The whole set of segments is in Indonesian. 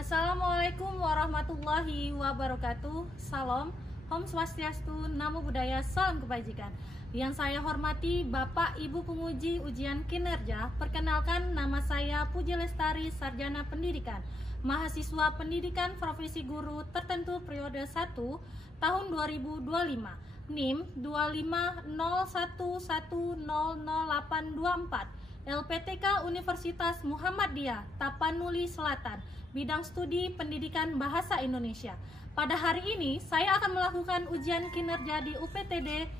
Assalamualaikum warahmatullahi wabarakatuh. Salam, Om Swastiastu, Namo Buddhaya, salam kebajikan. Yang saya hormati Bapak Ibu penguji ujian kinerja, perkenalkan nama saya Puji Lestari, Sarjana Pendidikan, mahasiswa pendidikan profesi guru tertentu periode 1 tahun 2025, NIM 25011000824. LPTK Universitas Muhammadiyah, Tapanuli Selatan, bidang studi pendidikan bahasa Indonesia. Pada hari ini, saya akan melakukan ujian kinerja di UPTD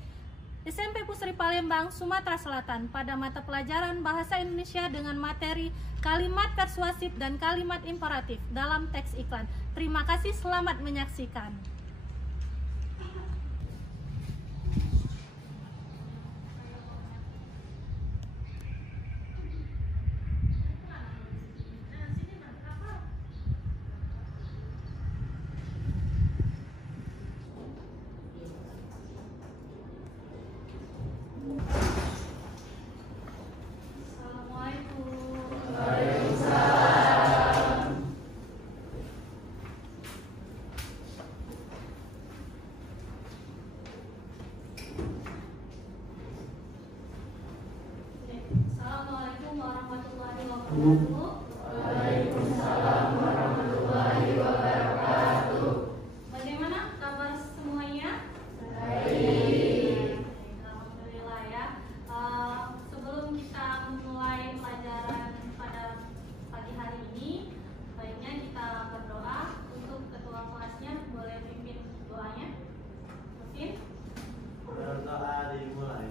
SMP Pusri Palembang, Sumatera Selatan pada mata pelajaran bahasa Indonesia dengan materi kalimat persuasif dan kalimat imperatif dalam teks iklan. Terima kasih, selamat menyaksikan. Waalaikumsalam warahmatullahi wabarakatuh. Bagaimana kabar semuanya? Baik. Alhamdulillah ya. Sebelum kita memulai pelajaran pada pagi hari ini, baiknya kita berdoa. Untuk ketua kelasnya boleh pimpin doanya. Mungkin Berdoa dimulai.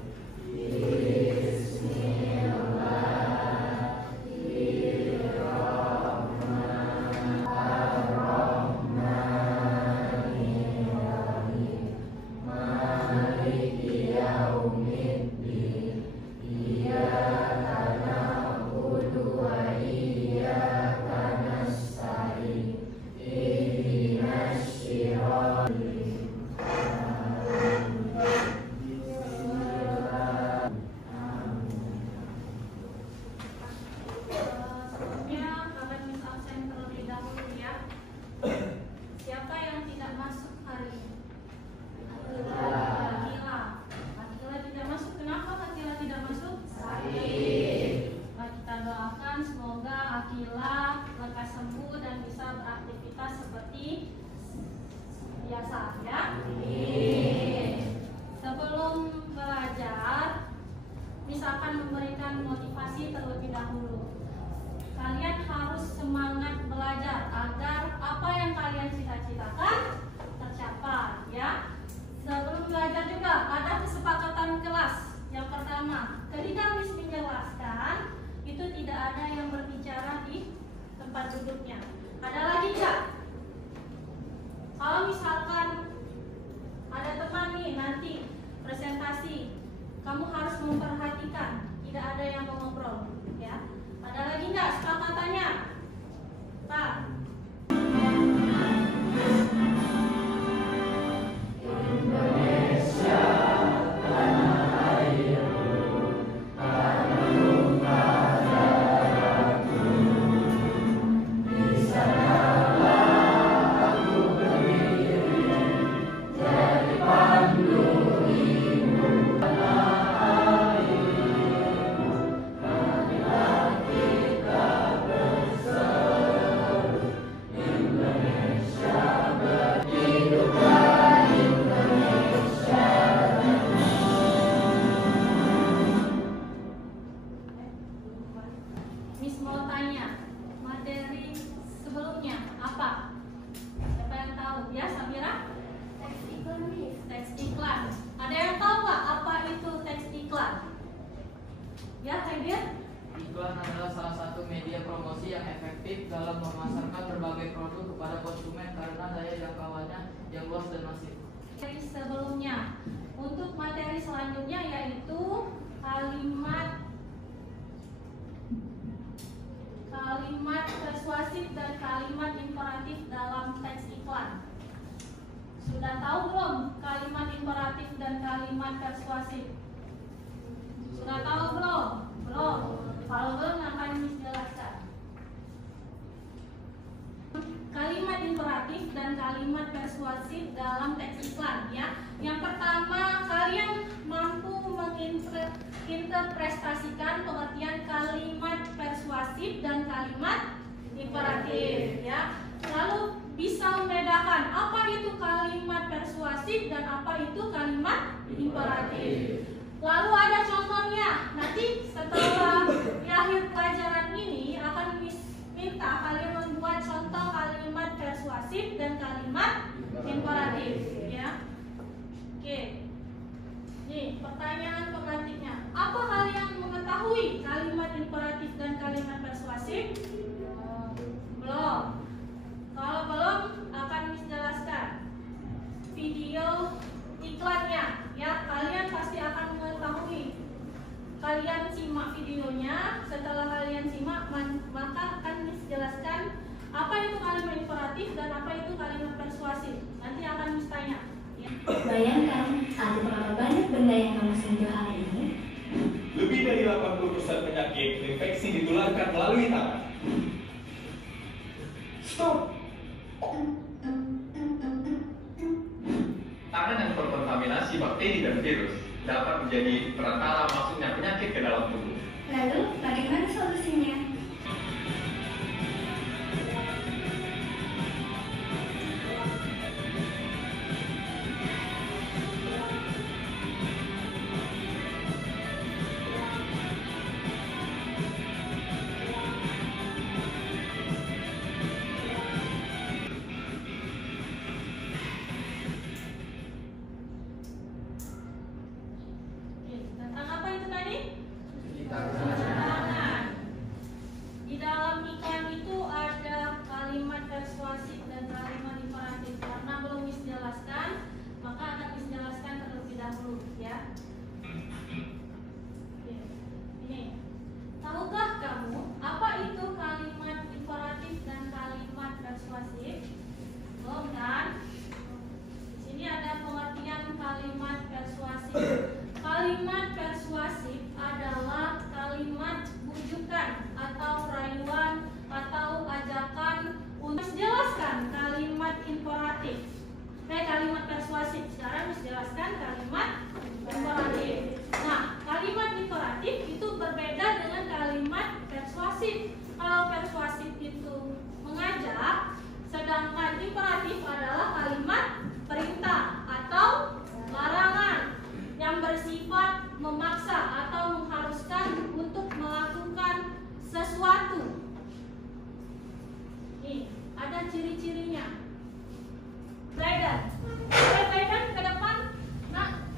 biasa ya. Sebelum belajar, misalkan memberikan motivasi terlebih dahulu. Kalian harus semangat belajar agar apa yang kalian cita-citakan tercapai ya. Sebelum belajar juga ada kesepakatan kelas. Yang pertama, ketika Miss menjelaskan, itu tidak ada yang berbicara di tempat duduknya. Ada lagi nggak? Kalau misalkan ada teman nih nanti presentasi, kamu harus memperhatikan, tidak ada yang mengobrol, ya. Ada lagi nggak sepakatannya, Pak? Miss mau tanya, materi sebelumnya apa? Siapa yang tahu? Ya, Samira? Teks iklan, Miss. Teks iklan. Ada yang tahu nggak apa itu teks iklan? Ya, Haidir? Iklan adalah salah satu media promosi yang efektif dalam memasarkan berbagai produk kepada konsumen karena daya jangkauannya yang luas dan masif. Materi sebelumnya. Untuk materi selanjutnya yaitu kalimat persuasif dan kalimat imperatif dalam teks iklan. Sudah tahu belum kalimat imperatif dan kalimat persuasif? Sudah tahu belum? Belum. Kalau belum, ngapain Miss jelaskan? imperatif dan kalimat persuasif dalam teks iklan ya. Yang pertama, kalian mampu menginterpretasikan pengertian kalimat persuasif dan kalimat imperatif ya. Lalu bisa membedakan apa itu kalimat persuasif dan apa itu kalimat imperatif. Lalu ada contohnya. Nanti setelah di akhir pelajaran ini akan minta kalian membuat contoh kalimat persuasif dan kalimat imperatif ya. Oke. Nih, pertanyaan penggantinya. Apa kalian mengetahui kalimat imperatif dan kalimat persuasif? Belum. Kalau belum, akan jelaskan video iklannya ya. Kalian pasti akan mengetahui. Kalian simak videonya. Setelah kalian simak, maka akan jelaskan apa itu kalimat imperatif dan apa itu kalimat persuasif. Nanti akan tanya. Ya. Bayangkan, ada berapa banyak benda yang kamu sentuh hari ini? Lebih dari 80% penyakit infeksi ditularkan melalui tangan. Stop! Tangan yang terkontaminasi bakteri dan virus dapat menjadi perantara masuknya penyakit ke dalam tubuh. Lalu, bagaimana solusinya? Tentang apa itu tadi? Tangan. Tangan. Di dalam iklan itu ada kalimat persuasif dan kalimat imperatif. Karena belum dijelaskan, maka akan dijelaskan terlebih dahulu ya. Oke. Ini. Tahukah kamu apa itu kalimat imperatif dan kalimat persuasif? Belum kan? Di sini ada pengertian kalimat persuasif. Kalimat persuasif adalah kalimat bujukan atau rayuan atau ajakan untuk menjelaskan kalimat imperatif. Kalimat persuasif. Sekarang menjelaskan kalimat imperatif. Nah, kalimat imperatif itu berbeda dengan kalimat persuasif. Kalau persuasif itu mengajak, sedangkan imperatif adalah kalimat perintah atau larangan yang bersifat memaksa atau mengharuskan untuk melakukan sesuatu. Nih, ada ciri-cirinya. Brandon, Brandon ke depan, nak.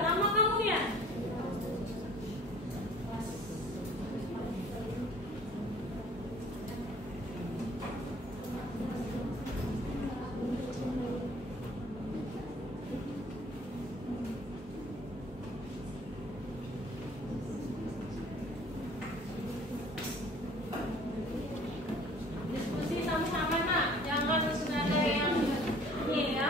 nama kamu ya? Diskusi sama-sama nak, jangan senada yang ini ya.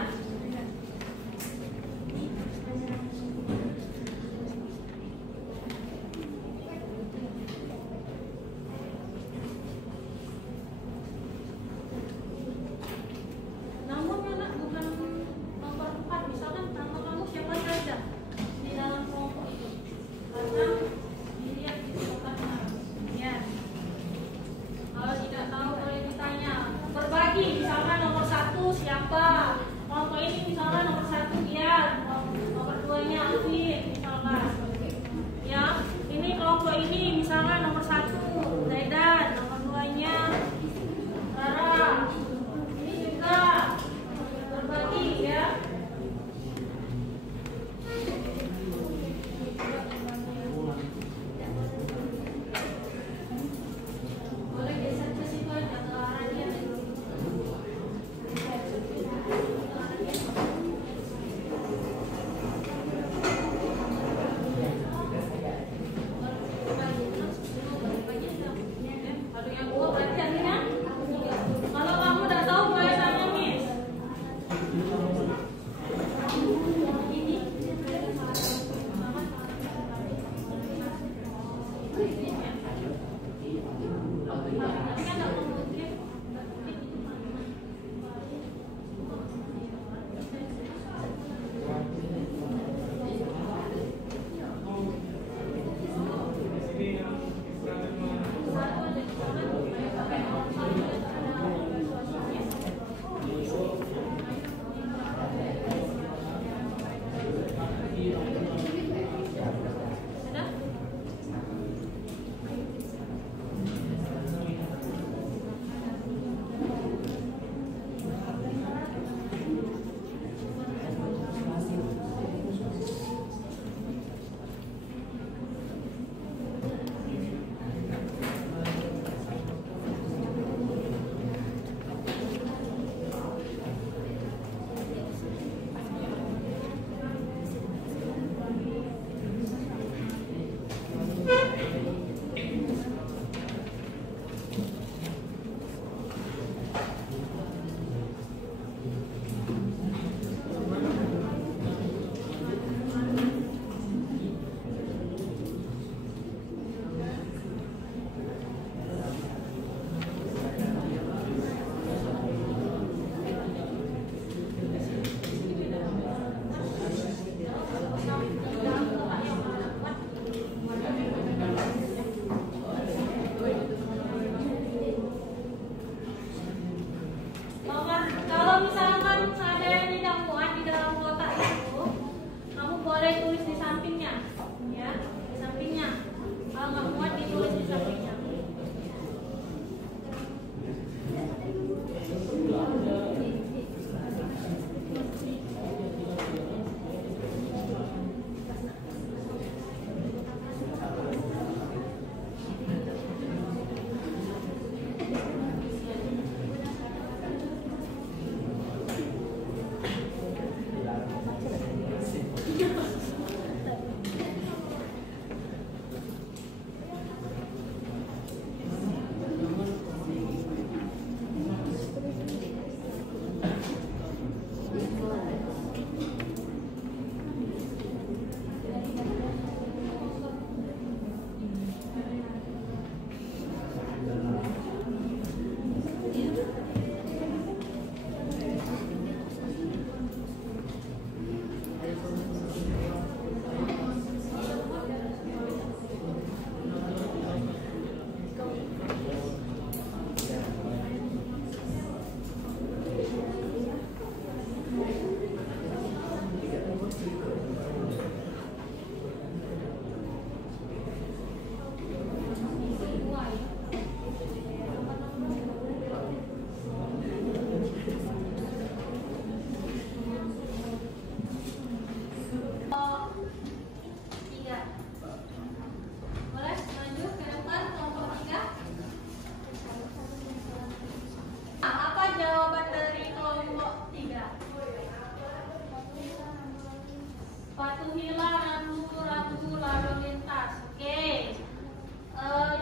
patuhilah rambu-rambu lalu lintas. Oke.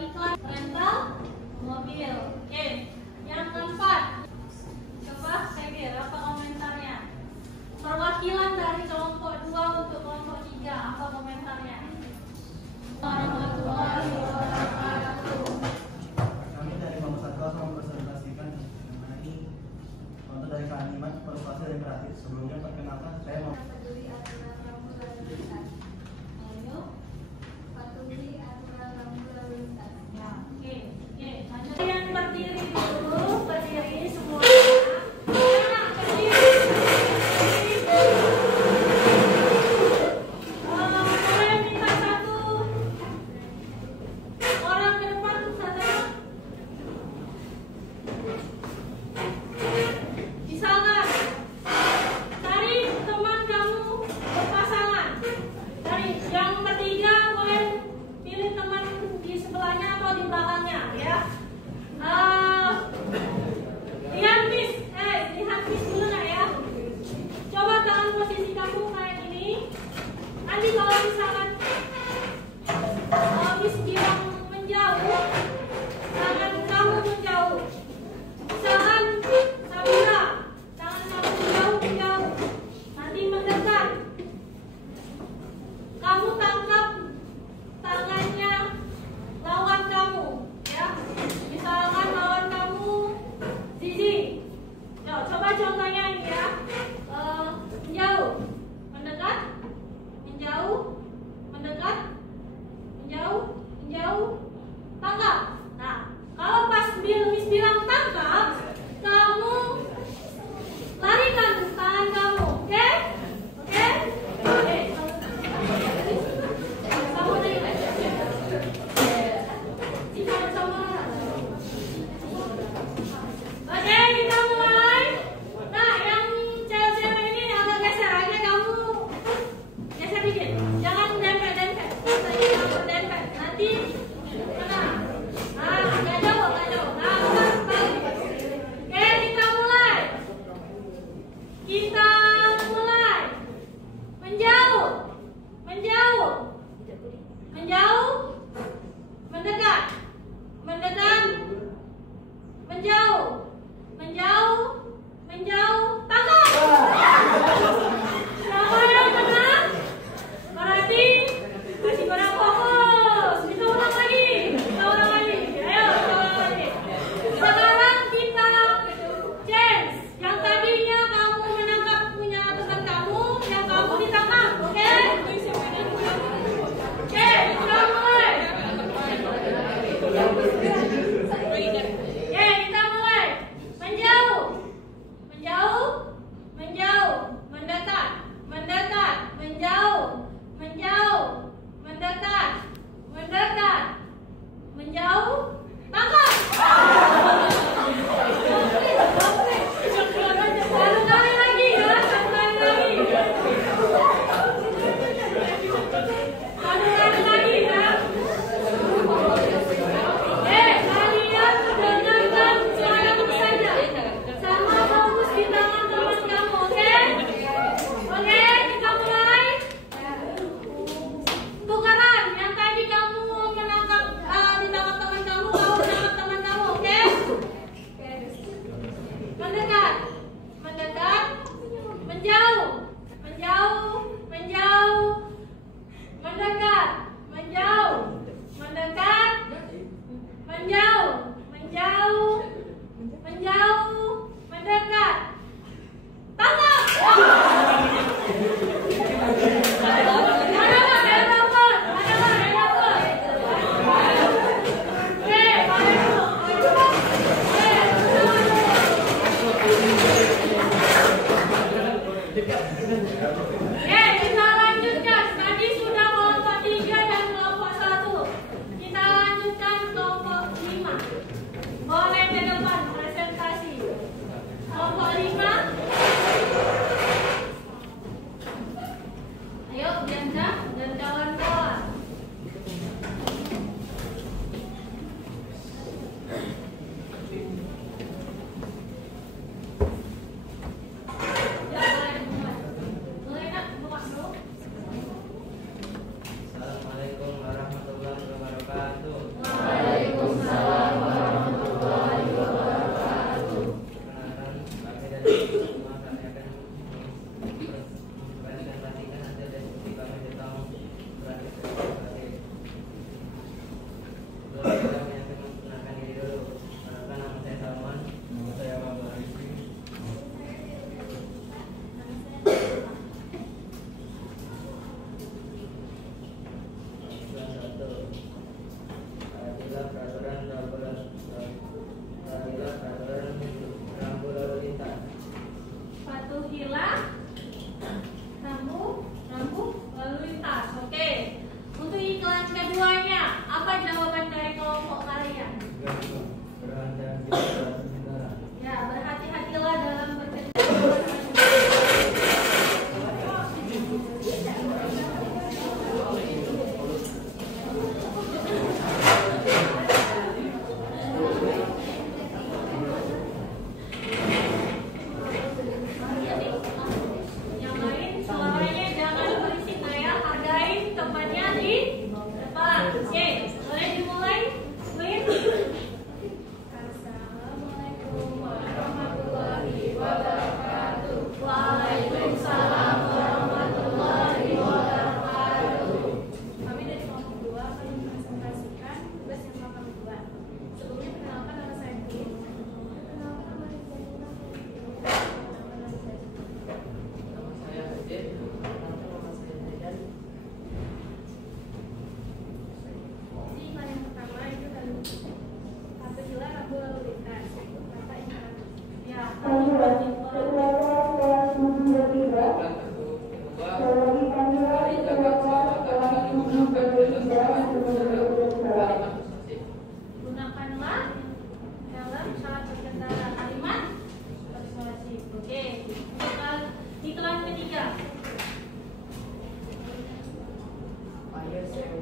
Iklan rental mobil. Oke. Yang keempat, coba saya apa komentarnya? Perwakilan dari kelompok 2 untuk kelompok 3, apa komentarnya? Warahmatullahi wabarakatuh. Kami dari kelompok 1 akan mempresentasikan mengenai contoh dari kalimat persuasi dan kreatif. Sebelumnya perkenalkan saya mau Patuhi aturan rambu lalu lintas. Ayo. Patuhi aturan rambu lalu lintas. Ya, oke. Lanjut. Yang berdiri dulu, berdiri semuanya. Nah, berdiri. Boleh minta satu orang ke depan saja. Misalkan cari teman kamu berpasangan. Dari yang bertiga boleh pilih teman di sebelahnya atau di belakangnya, ya. Lihat Miss dulu nggak ya? Coba tangan posisi kamu kayak gini. Nanti kalau misalkan Miss bilang menjauh, tangan kamu menjauh. Misalkan Sabira, tangan kamu menjauh. Nanti mendekat. Kamu tangkap tangannya lawan kamu, ya. Misalkan lawan kamu Zizi. Yo, coba contohnya ini ya. Menjauh, mendekat, menjauh, mendekat, menjauh, menjauh, tangkap. Nah, kalau pas Miss bilang tangkap, kamu larikan tangan kamu, oke? Oke? Oke. Sama Oke, kita mulai. Nah, yang cewek-cewek ini agak geser aja kamu. Geser dikit. Jangan dempet-dempet. Jangan berdempet. Nanti mana? Agak jauh, agak jauh. Nah, balik. Oke, kita mulai. Kita mulai. Menjauh. Menjauh. Menjauh. Mendekat. Mendekat. Menjauh. Menjauh. Menjauh. Tangkap. Siapa yang menang? Berarti masih kurang fokus. Kita ulang lagi. Kita ulang lagi. Ayo, kita ulang lagi. Sekarang kita change. Yang tadinya kamu menangkap punya teman kamu, yang kamu ditangkap. Oke? Oke, kita mulai. Oke, kita mulai. Menjauh. Menjauh. Menjauh. Mendekat. Mendekat. Menjauh. Menjauh. Mendekat. Mendekat. Menjauh. Tangkap. Satu kali lagi ya. Satu kali lagi. Satu kali lagi ya. Kalian dengarkan suaraku saja. Sama fokus di tangan teman kamu, oke? Oke, kita mulai. Tukaran. Yang tadi kamu menangkap ditangkap teman kamu, kamu menangkap teman kamu, oke? Mendekat. Mendekat. Menjauh. Menjauh. Menjauh. Mendekat. Menjauh. Mendekat. Menjauh. Menjauh. Menjauh. Mendekat. Tangkap. Kita lanjutkan. Tadi sudah kelompok 3 dan kelompok 1. Kita lanjutkan kelompok 5. Boleh ke depan presentasi. Kelompok 5. Ayo, Bianca dan kawan-kawan. Ya, boleh mulai. Mulai, Nak.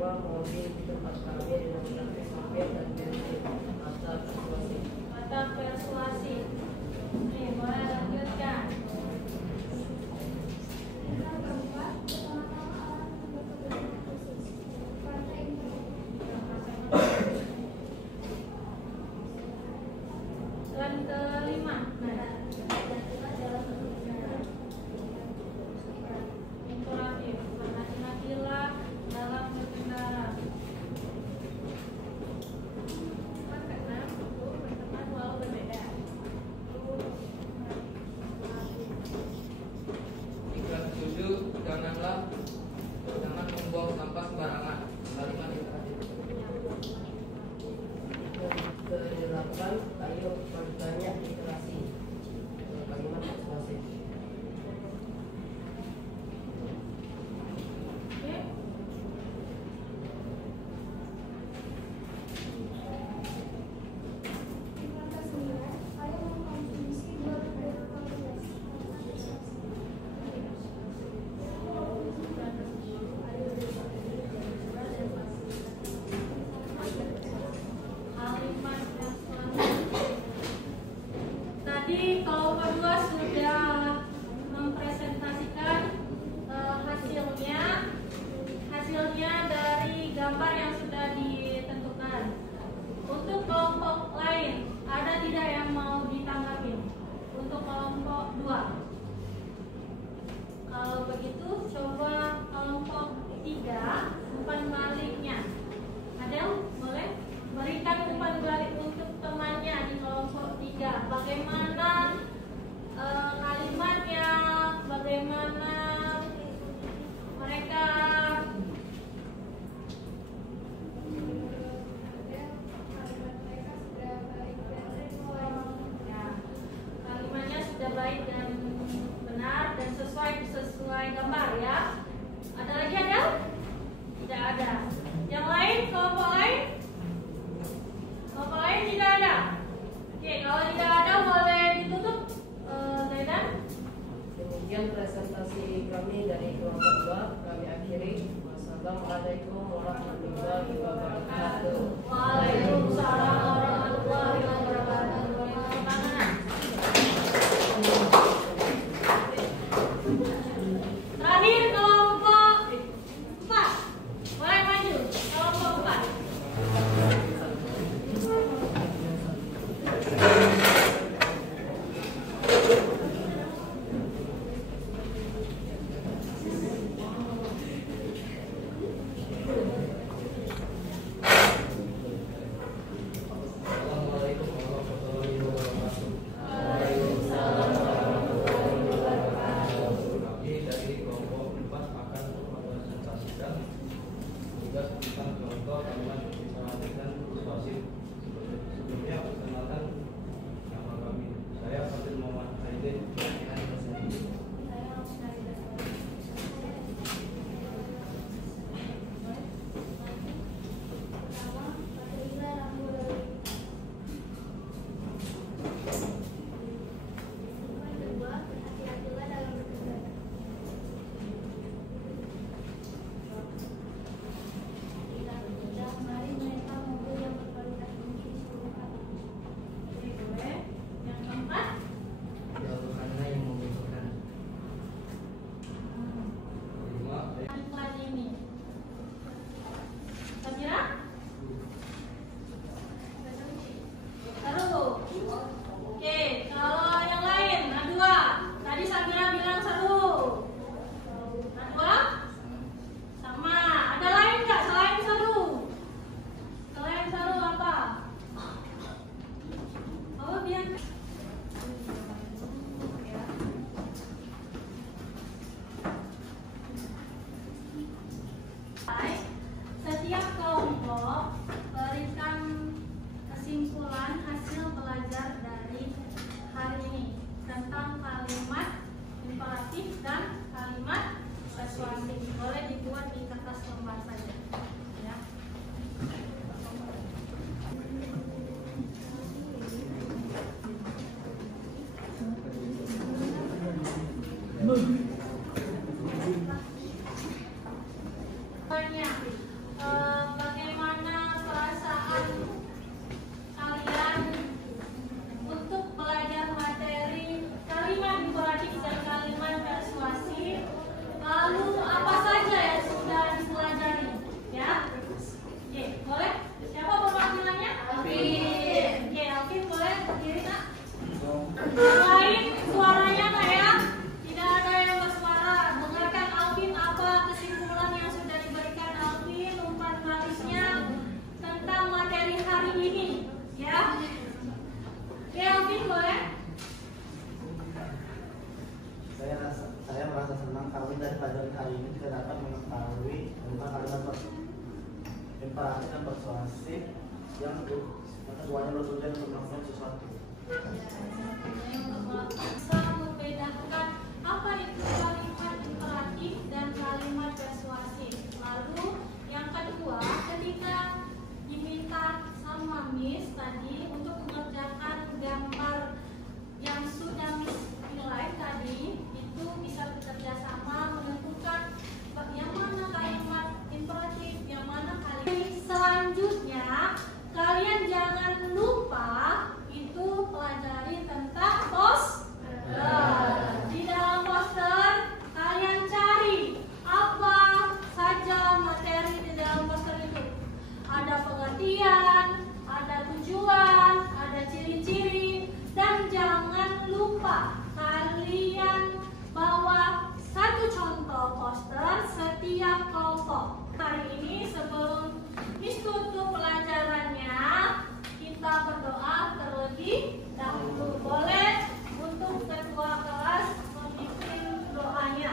kedua, mengambil di tempat kami dengan mengatur sampai dan prinsip mata persuasi. Mata persuasi. Nih, boleh lanjutkan. Dan kelima, imperatif, berhati-hatilah dalam berkendara. Karena itu berteman walau berbeda. Jika setuju, jangan membuang sampah sembarangan. Kalimat imperatif. Kedelapan, ayo perbanyak literasi. Kalimat persuasif. Oke. Ayo mengkonsumsi berkoordinasi. Kalimat persuasif. Tadi kelompok kedua sudah mempresentasikan hasilnya dari gambar yang sudah ditentukan. Untuk kelompok lain, ada tidak yang mau ditanggapi? Untuk kelompok 2. Kalau begitu, coba kelompok 3 umpan baliknya. Adel, boleh berikan umpan balik untuk temannya di kelompok 3. Bagaimana kalimatnya? Bagaimana mereka? Ya, kalimatnya sudah baik dan benar dan sesuai gambar ya. Ada lagi ada? Tidak ada. Yang lain, kelompok lain? Kelompok lain tidak ada. Oke, kalau tidak ada boleh ditutup, Zaidan. Demikian presentasi kami dari kelompok 2. Kami akhiri. Wassalamualaikum warahmatullahi wabarakatuh. Waalaikumsalam warahmatullahi wabarakatuh. Tangan. Terakhir kelompok 4. Boleh maju. Kelompok 4. Assalamualaikum warahmatullahi wabarakatuh. Kami dari kelompok 4 akan mempresentasikan tugas tentang contoh kalimat imperatif dan persuasif. Sebelumnya perkenalkan nama kami. Saya Fatir Muhammad Aidin. Mari mereka mobil yang berkualitas tinggi di seluruh kota. Oke, boleh. Yang keempat. Jauhkanlah yang membutuhkan. Iklan ini. Sabira? Seru. Oke, kalau yang lain, Najwa. Tadi Sabira bilang seru. Najwa? Sama. Ada lain nggak selain seru? Selain seru apa? Oh, biar. Setiap kelompok berikan kesimpulan hasil belajar dari hari ini tentang kalimat imperatif dan kalimat persuasif. Boleh dibuat di kertas lembar saja. Ya. Banyak kami dari pelajaran hari ini tidak dapat mengetahui tentang kalimat imperatif dan persuasif yang keduanya bertujuan untuk melakukan sesuatu. Bisa membedakan apa itu kalimat imperatif dan kalimat persuasif. Lalu yang kedua, ketika diminta sama Miss tadi untuk mengerjakan gambar yang sudah Miss nilai tadi, itu bisa bekerja sama menentukan yang mana kalimat imperatif, yang mana kalimat. Selanjutnya, kalian jangan lupa itu pelajari tentang poster. Di dalam poster kalian cari apa saja materi di dalam poster itu. Ada pengertian, ada tujuan, ada ciri-ciri, dan jangan lupa kalian bawa satu contoh poster setiap kelompok. Hari ini sebelum Miss tutup pelajarannya, kita berdoa terlebih dahulu. Boleh untuk ketua kelas memimpin doanya.